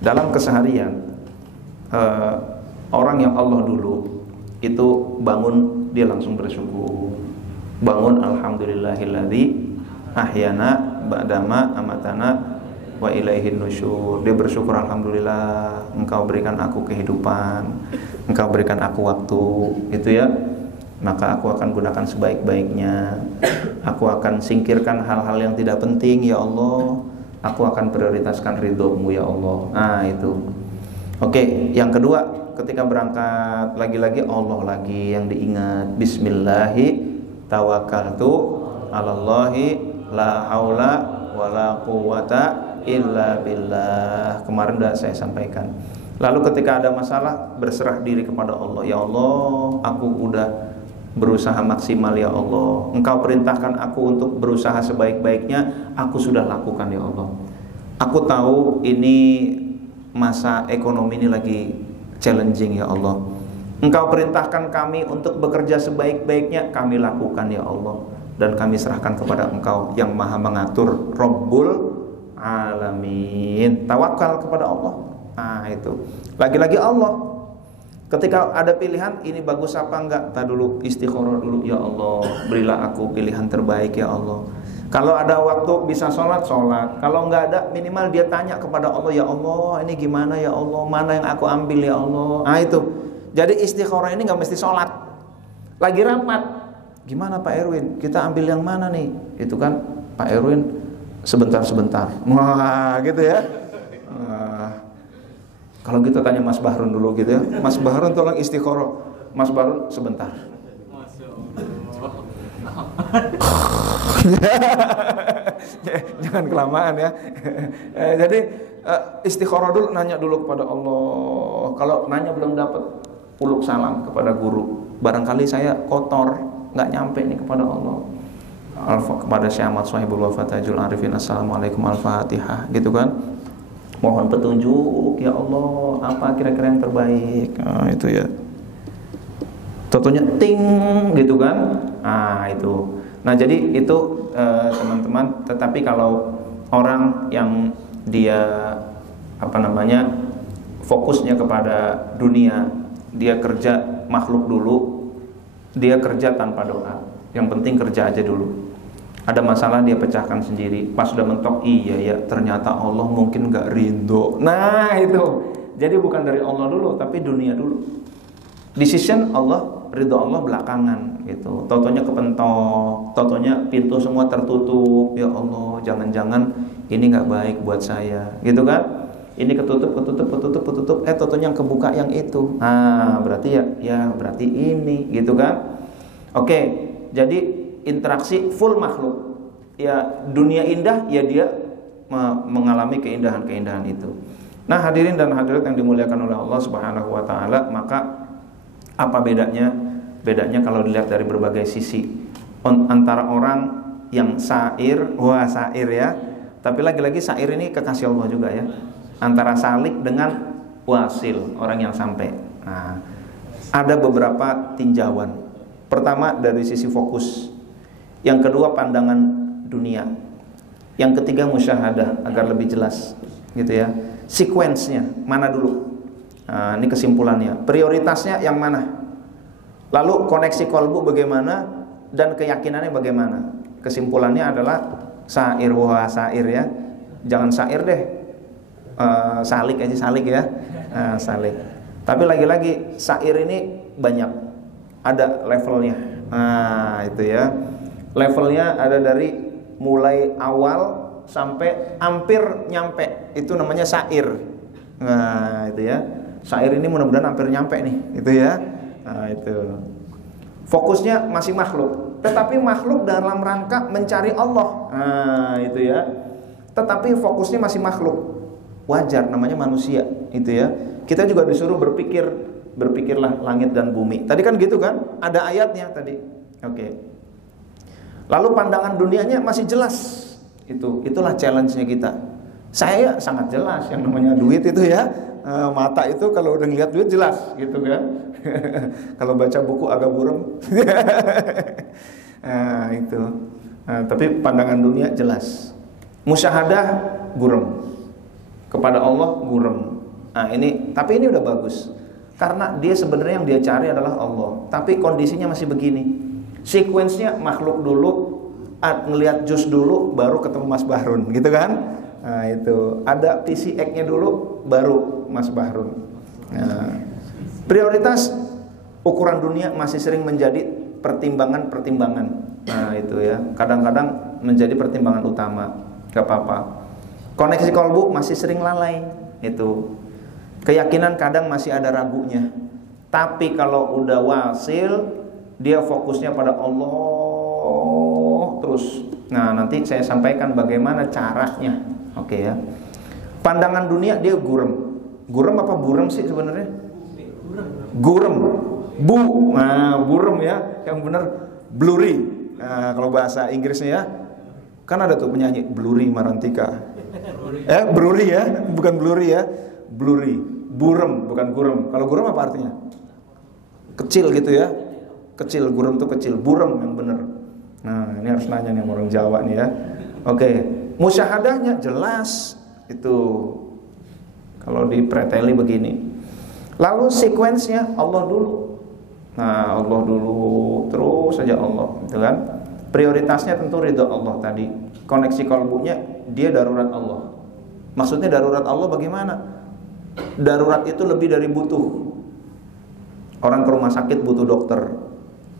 dalam keseharian. Orang yang Allah dulu itu bangun dia langsung bersyukur. Bangun alhamdulillahilladzi ahyana ba'dama amatana wa ilaihin nusyur. Dia bersyukur, alhamdulillah engkau berikan aku kehidupan, engkau berikan aku waktu, gitu ya. Maka aku akan gunakan sebaik-baiknya. Aku akan singkirkan hal-hal yang tidak penting, ya Allah. Aku akan prioritaskan ridho-Mu, ya Allah. Nah itu. Oke, yang kedua, ketika berangkat lagi-lagi Allah lagi yang diingat. Bismillahi tawakkaltu 'alallahi la haula wala quwwata illa billah. Kemarin sudah saya sampaikan. Lalu ketika ada masalah berserah diri kepada Allah. Ya Allah, aku udah berusaha maksimal ya Allah. Engkau perintahkan aku untuk berusaha sebaik-baiknya, aku sudah lakukan ya Allah. Aku tahu ini masa ekonomi ini lagi challenging ya Allah. Engkau perintahkan kami untuk bekerja sebaik-baiknya, kami lakukan ya Allah. Dan kami serahkan kepada Engkau yang maha mengatur, Rabbul Alamin. Tawakal kepada Allah. Nah itu, lagi-lagi Allah. Ketika ada pilihan, ini bagus apa enggak, tak dulu istikharah dulu, ya Allah, berilah aku pilihan terbaik ya Allah. Kalau ada waktu bisa sholat, sholat. Kalau enggak ada, minimal dia tanya kepada Allah, ya Allah, ini gimana ya Allah, mana yang aku ambil ya Allah. Nah itu, jadi istikharah ini enggak mesti sholat. Lagi rapat, gimana Pak Erwin, kita ambil yang mana nih? Itu kan Pak Erwin sebentar-sebentar. Wah gitu ya. Kalau kita tanya Mas Bahrun dulu gitu ya, Mas Bahrun tolong istikharah. Mas Bahrun sebentar. Jangan kelamaan ya. Jadi istikharah dulu, nanya dulu kepada Allah. Kalau nanya belum dapat, uluk salam kepada guru. Barangkali saya kotor, nggak nyampe nih kepada Allah. Kepada Syekh Ahmad Shahibul Wafatajul Arifin, Assalamualaikum Al-Fatihah, gitu kan. Mohon petunjuk ya Allah, apa kira-kira yang terbaik. Nah, itu ya. Tentunya ting gitu kan. Nah, itu. Nah, jadi itu teman-teman, tetapi kalau orang yang dia fokusnya kepada dunia, dia kerja makhluk dulu, dia kerja tanpa doa. Yang penting kerja aja dulu. Ada masalah dia pecahkan sendiri. Pas udah mentok, iya ya, ternyata Allah mungkin gak ridho. Nah itu, jadi bukan dari Allah dulu, tapi dunia dulu. Decision Allah, ridho Allah belakangan gitu. Totonya kepentok, totonya pintu semua tertutup. Ya Allah, jangan-jangan ini gak baik buat saya, gitu kan? Ini ketutup. Totonya yang kebuka yang itu. Nah berarti ya berarti ini, gitu kan? Oke, jadi interaksi full makhluk. Ya dunia indah, ya dia mengalami keindahan-keindahan itu. Nah hadirin dan hadirat yang dimuliakan oleh Allah Subhanahu wa taala, maka apa bedanya? Bedanya kalau dilihat dari berbagai sisi. Antara orang yang sair, wah sair ya. Tapi lagi-lagi sair ini kekasih Allah juga ya. Antara salik dengan wasil, orang yang sampai. Nah, ada beberapa tinjauan. Pertama dari sisi fokus. Yang kedua pandangan dunia. Yang ketiga musyahadah, agar lebih jelas gitu ya. Sequence-nya mana dulu? Nah, ini kesimpulannya. Prioritasnya yang mana? Lalu koneksi kolbu bagaimana dan keyakinannya bagaimana? Kesimpulannya adalah sair, wah sair ya. Jangan sair deh. Salik aja, salik ya. Salik. Tapi lagi-lagi sair ini banyak. Ada levelnya. Nah, itu ya. Levelnya ada dari mulai awal sampai hampir nyampe. Itu namanya sair. Nah, itu ya. Sair ini mudah-mudahan hampir nyampe nih, itu ya. Nah, itu. Fokusnya masih makhluk, tetapi makhluk dalam rangka mencari Allah. Nah, itu ya. Tetapi fokusnya masih makhluk. Wajar, namanya manusia, itu ya. Kita juga disuruh berpikirlah langit dan bumi. Tadi kan gitu kan? Ada ayatnya tadi. Oke. Lalu pandangan dunianya masih jelas. Itulah challenge-nya kita. Saya sangat jelas yang namanya duit itu ya. Mata itu kalau udah ngeliat duit jelas gitu kan. Kalau baca buku agak buram. Nah, itu. Tapi pandangan dunia jelas. Musyahadah buram. Kepada Allah buram. Nah, tapi ini udah bagus. Karena dia sebenarnya yang dia cari adalah Allah. Tapi kondisinya masih begini. Sequence-nya makhluk dulu, ngelihat jus dulu, baru ketemu Mas Bahrun, gitu kan? Nah, itu ada PC X-nya dulu, baru Mas Bahrun. Nah, prioritas ukuran dunia masih sering menjadi pertimbangan-pertimbangan. Nah, itu ya. Kadang-kadang menjadi pertimbangan utama. Gak apa-apa. Koneksi kolbu masih sering lalai. Itu. Keyakinan kadang masih ada ragunya. Tapi kalau udah wasil, dia fokusnya pada Allah terus. Nah, nanti saya sampaikan bagaimana caranya. Oke ya. Pandangan dunia dia gurem. Gurem apa burem sih sebenarnya? Gurem. Nah, burem ya. Yang benar blurry. Nah, kalau bahasa Inggrisnya ya, kan ada tuh penyanyi Blurry Marantika. Blurry ya, bukan blurry ya. Blurry, burem bukan gurem. Kalau gurem apa artinya? Kecil gitu ya. Kecil, gurem tuh kecil, burem yang benar. Nah, ini harus nanya nih orang Jawa nih ya. Oke, musyahadahnya jelas itu. Kalau dipreteli begini. Lalu sekuensnya Allah dulu. Nah, Allah dulu, terus saja Allah, gitu kan? Prioritasnya tentu ridho Allah tadi. Koneksi kalbunya dia darurat Allah. Maksudnya darurat Allah bagaimana? Darurat itu lebih dari butuh. Orang ke rumah sakit butuh dokter.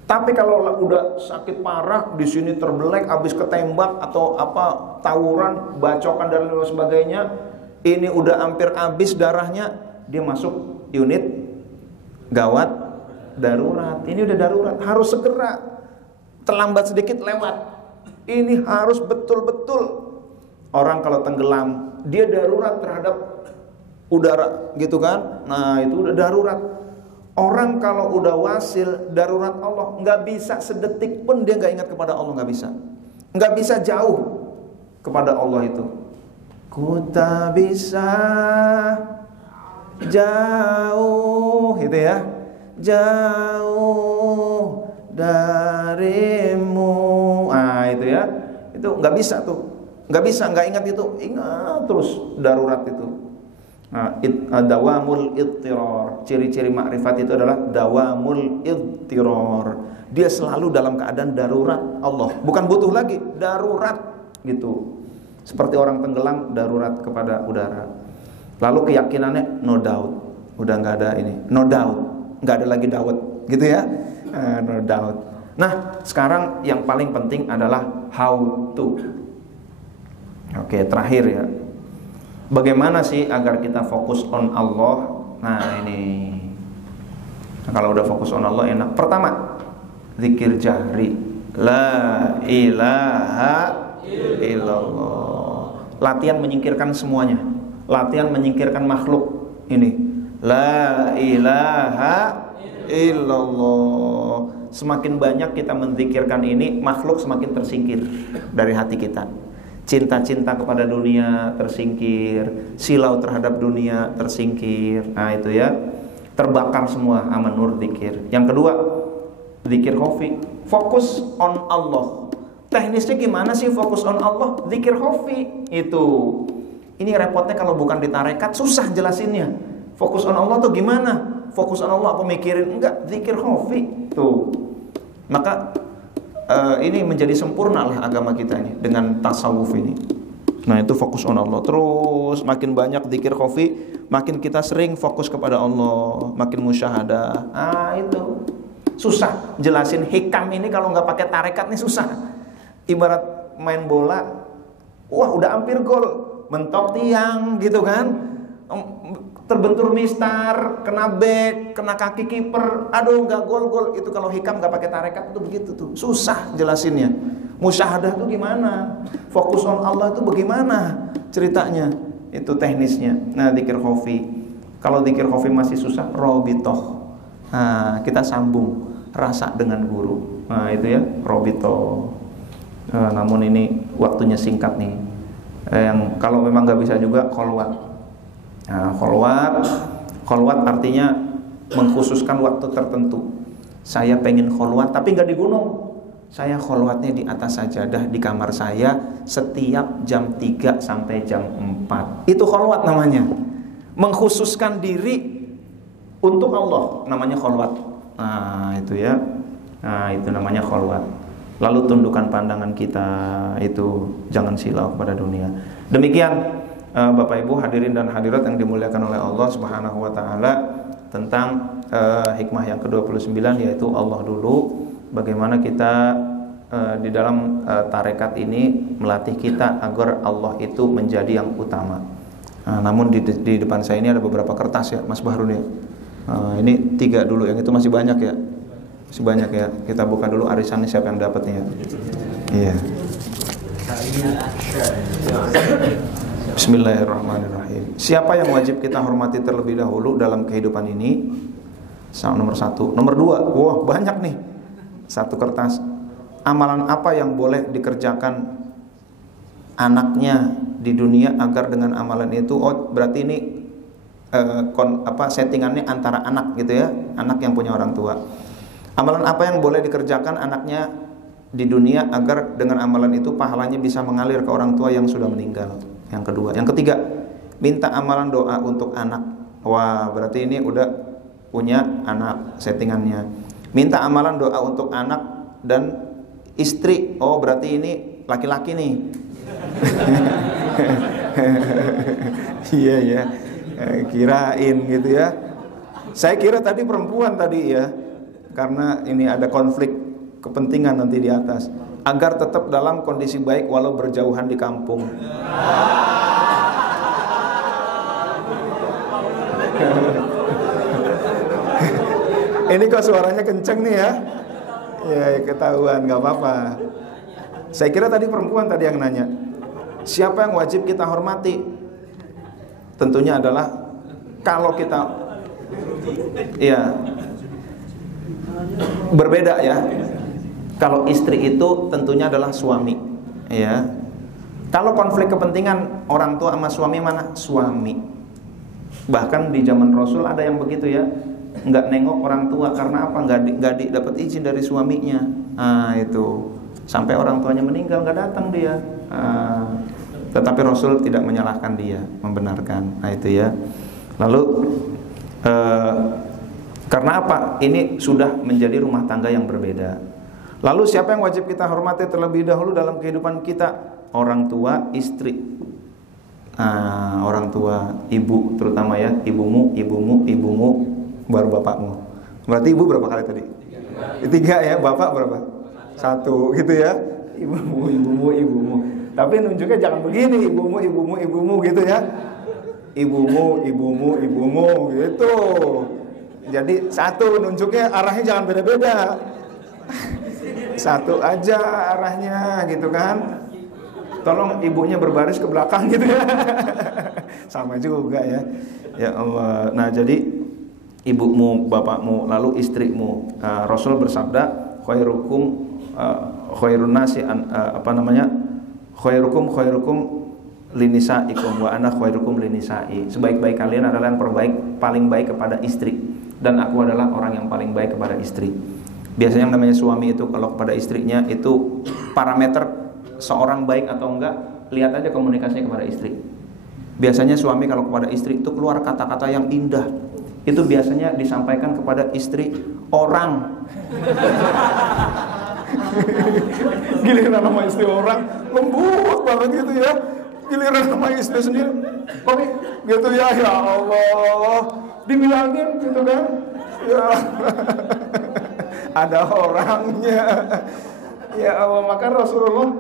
Tapi kalau udah sakit parah, di sini terbelek, habis ketembak atau apa, tawuran, bacokan dan lain sebagainya, ini udah hampir habis darahnya, dia masuk unit gawat darurat. Ini udah darurat, harus segera. Terlambat sedikit lewat. Ini harus betul-betul. Orang kalau tenggelam, dia darurat terhadap udara, gitu kan? Nah, itu udah darurat. Orang kalau udah wasil, darurat Allah, nggak bisa sedetik pun dia nggak ingat kepada Allah, nggak bisa jauh kepada Allah itu. Ku tak bisa jauh, gitu ya, jauh darimu. Itu ya, itu nggak bisa tuh, nggak ingat itu, ingat terus darurat itu. Dawamul ittiror. Ciri-ciri makrifat itu adalah dawamul ittiror. Dia selalu dalam keadaan darurat Allah, bukan butuh lagi, darurat gitu. Seperti orang tenggelam, darurat kepada udara. Lalu keyakinannya no doubt. Udah nggak ada ini, no doubt, nggak ada lagi doubt, gitu ya. No doubt. Nah, sekarang yang paling penting adalah how to. Oke, terakhir ya. Bagaimana sih agar kita fokus on Allah? Nah, ini. Nah, kalau udah fokus on Allah enak. Pertama, zikir jahri. La ilaha illallah. Latihan menyingkirkan semuanya. Latihan menyingkirkan makhluk. Ini. La ilaha illallah. Semakin banyak kita menzikirkan ini, makhluk semakin tersingkir dari hati kita. Cinta-cinta kepada dunia tersingkir, silau terhadap dunia tersingkir. Nah, itu ya. Terbakar semua aman nur zikir. Yang kedua, zikir khafi. Fokus on Allah. Teknisnya gimana sih fokus on Allah? Zikir khafi itu. Ini repotnya kalau bukan di tarekat, susah jelasinnya. Fokus on Allah tuh gimana? Fokus on Allah apa mikirin? Enggak, zikir khafi tuh. Maka ini menjadi sempurna lah agama kita ini dengan tasawuf ini. Nah, itu fokus on Allah. Terus makin banyak zikir khafi, makin kita sering fokus kepada Allah, makin musyahadah. Itu susah jelasin hikam ini kalau nggak pakai tarekat nih susah. Ibarat main bola, wah udah hampir gol, mentok tiang gitu kan, terbentur mistar, kena back, kena kaki kiper, aduh nggak gol. Itu kalau hikam nggak pakai tarekat itu begitu tuh, susah jelasinnya. Musyahadah itu gimana? Fokus on Allah itu bagaimana ceritanya? Itu teknisnya. Nah, zikir khafi. Kalau zikir khafi masih susah, robitoh. Nah, kita sambung rasa dengan guru. Nah, itu ya, robitoh. Namun ini waktunya singkat nih. Yang kalau memang nggak bisa juga kholwat. Nah, kholwat artinya mengkhususkan waktu tertentu. Saya pengen kholwat tapi nggak di gunung. Saya kholwatnya di atas sajadah di kamar saya setiap jam 3 sampai jam 4. Itu kholwat namanya. Mengkhususkan diri untuk Allah namanya kholwat. Nah, itu ya. Nah, itu namanya kholwat. Lalu tundukkan pandangan kita, itu jangan silau kepada dunia. Demikian Bapak Ibu hadirin dan hadirat yang dimuliakan oleh Allah Subhanahu wa taala, tentang hikmah yang ke-29, yaitu Allah dulu. Bagaimana kita di dalam tarekat ini melatih kita agar Allah itu menjadi yang utama. Namun di depan saya ini ada beberapa kertas ya, Mas Bahrun ya. Ini 3 dulu, yang itu masih banyak ya. Masih banyak ya. Kita buka dulu arisannya siapa yang dapatnya ya. Iya. Bismillahirrahmanirrahim. Siapa yang wajib kita hormati terlebih dahulu dalam kehidupan ini? Nomor 1. Nomor 2, wah banyak nih. Satu kertas. Amalan apa yang boleh dikerjakan anaknya di dunia agar dengan amalan itu, oh berarti ini settingannya antara anak gitu ya, anak yang punya orang tua. Amalan apa yang boleh dikerjakan anaknya di dunia agar dengan amalan itu pahalanya bisa mengalir ke orang tua yang sudah meninggal. Yang kedua. Yang ketiga, minta amalan doa untuk anak. Wah, berarti ini udah punya anak settingannya. Minta amalan doa untuk anak dan istri. Oh, berarti ini laki-laki nih. Iya ya. Kirain gitu ya. Saya kira tadi perempuan tadi ya. Karena ini ada konflik kepentingan nanti di atas, agar tetap dalam kondisi baik walau berjauhan di kampung. Ini kok suaranya kenceng nih ya? Ya ketahuan, nggak apa-apa. Saya kira tadi perempuan tadi yang nanya. Siapa yang wajib kita hormati? Tentunya adalah kalau kita, ya berbeda ya. Kalau istri itu tentunya adalah suami, ya. Kalau konflik kepentingan orang tua sama suami, mana? Suami. Bahkan di zaman Rasul ada yang begitu ya, nggak nengok orang tua karena apa? Nggak dapat izin dari suaminya. Itu sampai orang tuanya meninggal nggak datang dia. Tetapi Rasul tidak menyalahkan dia, membenarkan. Itu ya. Lalu karena apa? Ini sudah menjadi rumah tangga yang berbeda. Lalu siapa yang wajib kita hormati terlebih dahulu dalam kehidupan kita? Orang tua, istri. Orang tua, ibu terutama ya. Ibumu, baru bapakmu. Berarti ibu berapa kali tadi? 3 ya, bapak berapa? 1 gitu ya. Ibumu. Tapi nunjuknya jangan begini, ibumu gitu ya. Ibumu gitu. Jadi 1 nunjuknya arahnya jangan beda-beda. 1 aja arahnya gitu kan. Tolong ibunya berbaris ke belakang gitu ya. Sama juga ya. Ya Allah. Nah, jadi ibumu, bapakmu, lalu istrimu. Rasul bersabda, khairun nasi khairukum linisaikum wa ana khairukum linisai. Sebaik-baik kalian adalah yang paling baik kepada istri, dan aku adalah orang yang paling baik kepada istri. Biasanya yang namanya suami itu kalau kepada istrinya itu parameter seorang baik atau enggak, lihat aja komunikasinya kepada istri. Biasanya suami kalau kepada istri itu keluar kata-kata yang indah. Itu biasanya disampaikan kepada istri orang. Giliran sama istri orang lembut banget gitu ya. Giliran sama istri sendiri kok gitu ya, ya Allah, dibilangin gitu kan ya. Ada orangnya. Ya Allah, maka Rasulullah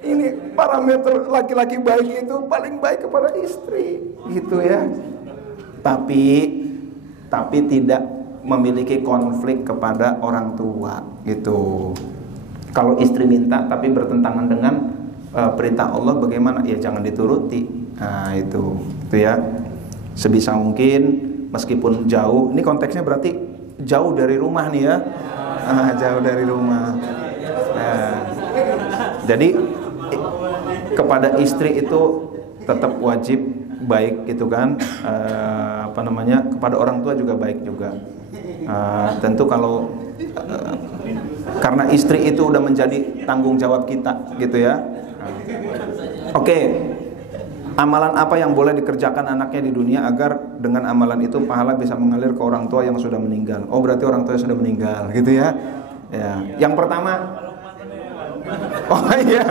ini parameter laki-laki baik itu paling baik kepada istri gitu ya. Tapi tidak memiliki konflik kepada orang tua gitu. Kalau istri minta tapi bertentangan dengan perintah Allah, bagaimana? Ya jangan dituruti. Nah itu ya. Sebisa mungkin meskipun jauh, ini konteksnya berarti jauh dari rumah nih ya. Jauh dari rumah. Jadi kepada istri itu tetap wajib baik gitu kan. Kepada orang tua juga baik juga. Tentu kalau karena istri itu udah menjadi tanggung jawab kita gitu ya. Oke. Amalan apa yang boleh dikerjakan anaknya di dunia agar dengan amalan itu pahala bisa mengalir ke orang tua yang sudah meninggal? Oh, berarti orang tua sudah meninggal gitu ya. Ya. Yang pertama, oh iya.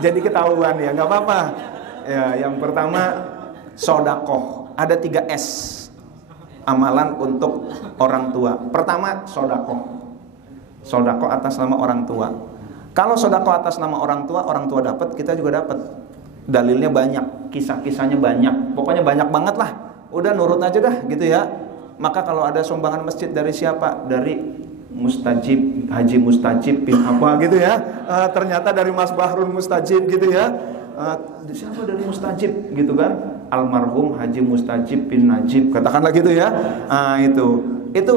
Jadi ketahuan ya, nggak apa-apa. Ya, yang pertama sodakoh. Ada 3 S amalan untuk orang tua. Pertama sodakoh. Sodakoh atas nama orang tua. Kalau sodakoh atas nama orang tua dapat, kita juga dapat. Dalilnya banyak, kisah-kisahnya banyak. Pokoknya banyak banget lah. Udah nurut aja dah gitu ya. Maka kalau ada sumbangan masjid dari siapa? Dari Mustajib, Haji Mustajib bin apa gitu ya. Ternyata dari Mas Bahrul Mustajib gitu ya. Siapa dari Mustajib gitu kan. almarhum Haji Mustajib bin Najib, katakanlah gitu ya. Nah, itu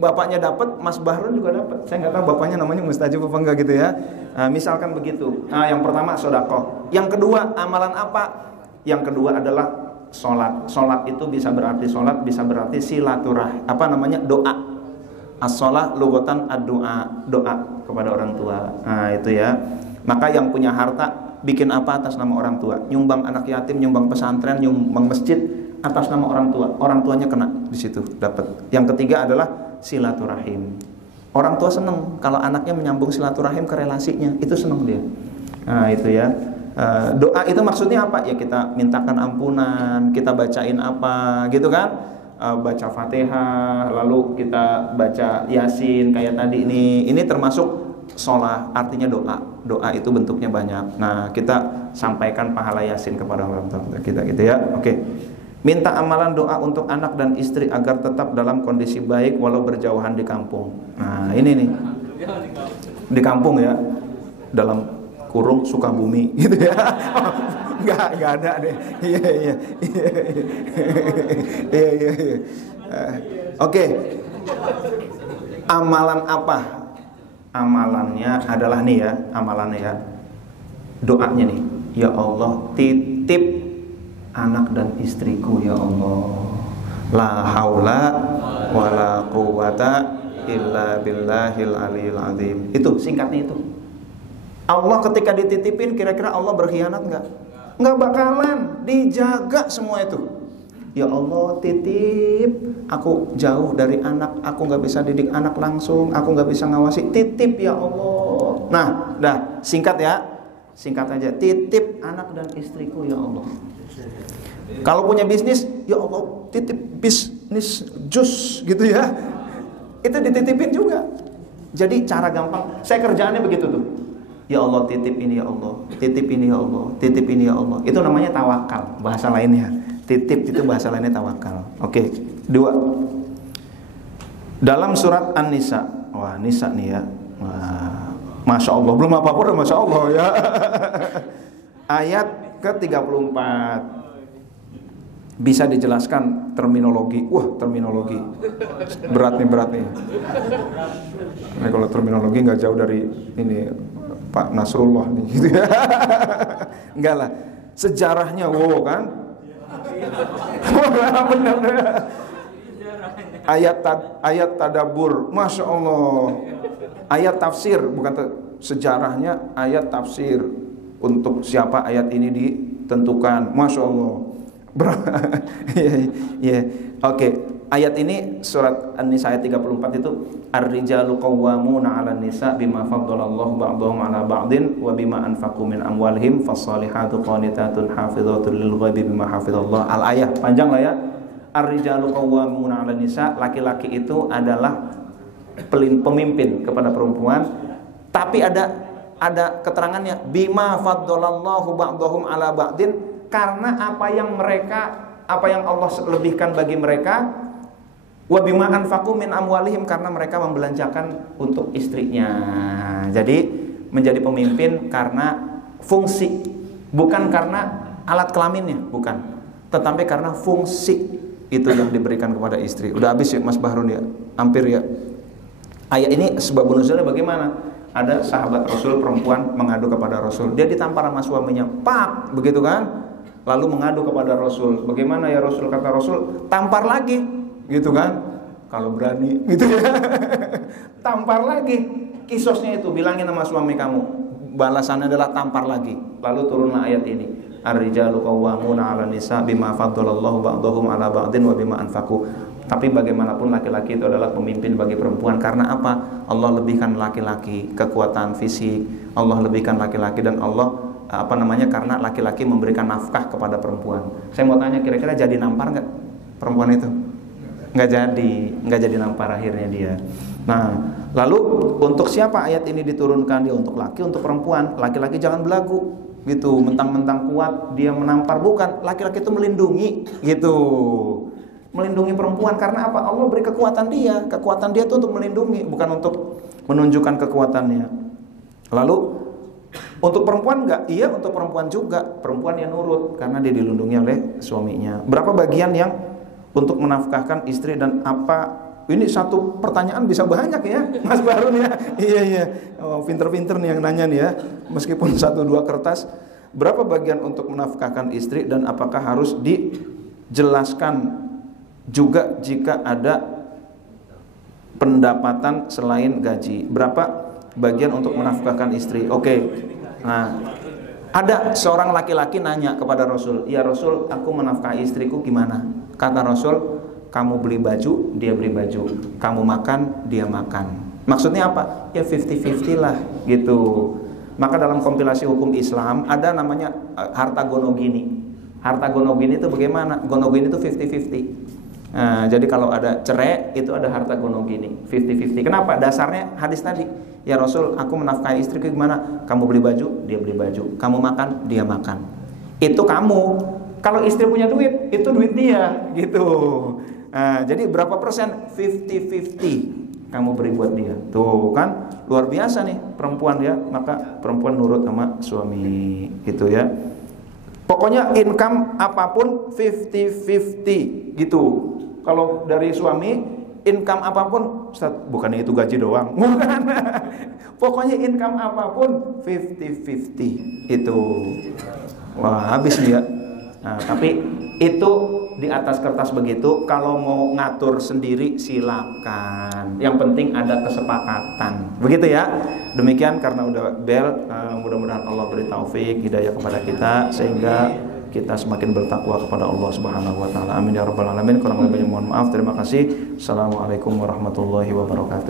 bapaknya dapat, Mas Bahrun juga dapat. Saya nggak tahu bapaknya namanya Mustajib apa enggak gitu ya. Nah, misalkan begitu. Nah, yang pertama sedekah. Yang kedua amalan apa? Yang kedua adalah sholat. Sholat itu bisa berarti sholat, bisa berarti silaturahim. Apa namanya? Doa. As-sholah lughatan ad-doa, doa kepada orang tua. Nah, itu ya. Maka yang punya harta bikin apa atas nama orang tua? Nyumbang anak yatim, nyumbang pesantren, nyumbang masjid atas nama orang tua. Orang tuanya kena di situ dapat. Yang ketiga adalah silaturahim. Orang tua senang kalau anaknya menyambung silaturahim ke relasinya, itu senang dia. Nah, itu ya. Doa itu maksudnya apa? Ya kita mintakan ampunan, kita bacain apa gitu kan? Baca Fatihah, lalu kita baca Yasin kayak tadi ini. Ini termasuk sholat, artinya doa. Doa itu bentuknya banyak. Nah, kita sampaikan pahala Yasin kepada orang tua kita gitu ya. Oke. Minta amalan doa untuk anak dan istri agar tetap dalam kondisi baik walau berjauhan di kampung. Nah, ini nih. Di kampung ya. Dalam kurung Sukabumi gitu ya. Enggak ada deh. Iya. Oke. Amalan apa? Amalannya adalah nih ya, amalannya ya. Doanya nih. Ya Allah, titip anak dan istriku ya Allah. La haula wala quwata illa billahil aliyil azim. Itu singkatnya itu. Allah ketika dititipin, kira-kira Allah berkhianat enggak? Enggak bakalan, dijaga semua itu. Ya Allah, titip aku jauh dari anak, aku enggak bisa didik anak langsung, aku enggak bisa ngawasi, titip ya Allah. Nah, dah, singkat ya. Singkat aja, titip anak dan istriku ya Allah. Kalau punya bisnis, ya Allah, titip bisnis jus gitu ya. Itu dititipin juga. Jadi cara gampang, saya kerjaannya begitu tuh. Ya Allah, titip ini ya Allah, titip ini ya Allah, titip ini ya Allah. Itu namanya tawakal, bahasa lainnya. Titip itu bahasa lainnya tawakal. Oke, 2. Dalam surat An-Nisa. Wah, Nisa nih ya. Wah, Masya Allah, belum apa-apa udah Masya Allah ya. Ayat ke-34. Bisa dijelaskan terminologi. Wah, terminologi. Berat nih. Nah, kalau terminologi nggak jauh dari ini Pak Nasrullah nih gitu ya. Enggak lah. Sejarahnya wow kan? Benar. Ayat tadabbur, Masya Allah. Ayat tafsir, bukan sejarahnya, ayat tafsir. Untuk siapa ayat ini ditentukan, Masya Allah. Oke. Ayat ini surat An-Nisa ayat 34 itu ar-rijalu qawwamuna 'alan nisa bima faddalallahu ba'dahum 'ala ba'din wa bima anfaqu min amwalihim fassalihatu qanitatun hafizatun lil ghaibi bima hafizallah. Al-ayah panjang lah ya. Ar-rijalu qawwamuna 'alan nisa, laki-laki itu adalah pemimpin kepada perempuan, tapi ada keterangannya bima faddalallahu ba'dahum 'ala ba'din, karena apa yang Allah lebihkan bagi mereka. Wa bima anfaqu min amwalihim, karena mereka membelanjakan untuk istrinya. Jadi menjadi pemimpin karena fungsi, bukan karena alat kelaminnya, bukan. Tetapi karena fungsi itu yang diberikan kepada istri. Udah habis ya Mas Bahrun ya? Hampir ya. Ayat ini sebab nuzulnya bagaimana? Ada sahabat Rasul perempuan mengadu kepada Rasul. Dia ditampar sama suaminya. Pak, begitu kan? Lalu mengadu kepada Rasul. Bagaimana ya Rasul? Kata Rasul, tampar lagi. Gitu kan, kalau berani gitu ya. Tampar lagi. Kisosnya itu, bilangin sama suami kamu, balasannya adalah tampar lagi. Lalu turunlah ayat ini, ar-rijalu qawwamuna 'alan nisa bima faddalallahu ba'dahum 'ala ba'din wa bima anfaqu. Tapi bagaimanapun laki-laki itu adalah pemimpin bagi perempuan. Karena apa? Allah lebihkan laki-laki kekuatan fisik, Allah lebihkan laki-laki, dan Allah karena laki-laki memberikan nafkah kepada perempuan. Saya mau tanya, kira-kira jadi nampar nggak perempuan itu? Nggak jadi nampar akhirnya dia. Nah, lalu untuk siapa ayat ini diturunkan? Dia untuk laki, untuk perempuan. Laki-laki jangan belagu gitu, mentang-mentang kuat dia menampar, bukan. Laki-laki itu melindungi gitu, melindungi perempuan. Karena apa? Allah beri kekuatan dia itu untuk melindungi, bukan untuk menunjukkan kekuatannya. Lalu Untuk perempuan enggak? Iya, untuk perempuan juga. Perempuan yang nurut karena dia dilindungi oleh suaminya. Berapa bagian yang untuk menafkahkan istri dan apa? Ini satu pertanyaan bisa banyak ya, Mas Barun ya. Iya. Oh, pinter-pinter nih yang nanya nih ya. Meskipun 1-2 kertas. Berapa bagian untuk menafkahkan istri dan apakah harus dijelaskan juga jika ada pendapatan selain gaji? Berapa bagian untuk menafkahkan istri? Oke. Nah, ada seorang laki-laki nanya kepada Rasul, "Ya Rasul, aku menafkahi istriku gimana?" Kata Rasul, "Kamu beli baju, dia beli baju. Kamu makan, dia makan." Maksudnya apa? Ya 50-50 lah gitu. Maka dalam kompilasi hukum Islam ada namanya harta gonogini. Harta gonogini itu bagaimana? Gonogini itu 50-50. Nah, jadi kalau ada cerai itu ada harta gonogini 50-50. Kenapa? Dasarnya hadis tadi. Ya Rasul, aku menafkahi istriku gimana? Kamu beli baju, dia beli baju. Kamu makan, dia makan. Itu kamu. Kalau istri punya duit, itu duit dia gitu. Nah, jadi berapa persen? 50-50 kamu beri buat dia. Tuh kan luar biasa nih perempuan ya. Maka perempuan nurut sama suami gitu ya. Pokoknya income apapun 50-50 gitu. Kalau dari suami income apapun, Ustaz, bukannya itu gaji doang. Bukan. Pokoknya income apapun 50-50 itu. Wah, habis nih ya. Nah, tapi itu di atas kertas begitu. Kalau mau ngatur sendiri silakan. Yang penting ada kesepakatan. Begitu ya. Demikian karena udah bel, mudah-mudahan Allah beri taufik, hidayah kepada kita sehingga kita semakin bertakwa kepada Allah Subhanahu wa taala. Amin ya rabbal alamin. Kurang lebihnya mohon maaf. Terima kasih. Assalamualaikum warahmatullahi wabarakatuh.